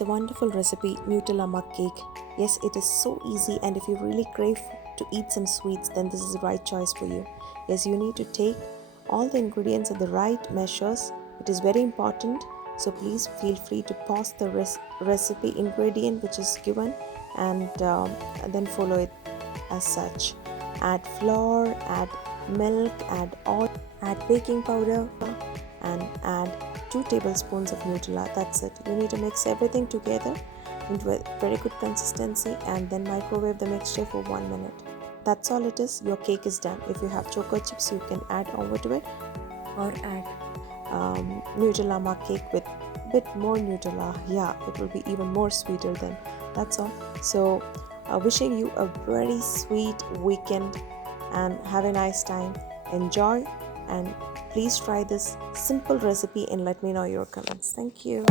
It's a wonderful recipe, Nutella Mug Cake. Yes, it is so easy, and if you really crave to eat some sweets, then this is the right choice for you. Yes, you need to take all the ingredients at the right measures. It is very important, so please feel free to pause the recipe ingredient which is given and then follow it as such. Add flour, add milk, add oil, add baking powder, and add 2 tablespoons of Nutella. That's it. You need to mix everything together into a very good consistency and then microwave the mixture for 1 minute. That's all it is. Your cake is done. If you have Chocochips, you can add over to it, or add Nutella Mug Cake with a bit more Nutella. Yeah, it will be even more sweeter then. That's all. So wishing you a very sweet weekend and have a nice time. Enjoy, and please try this simple recipe and let me know your comments. Thank you.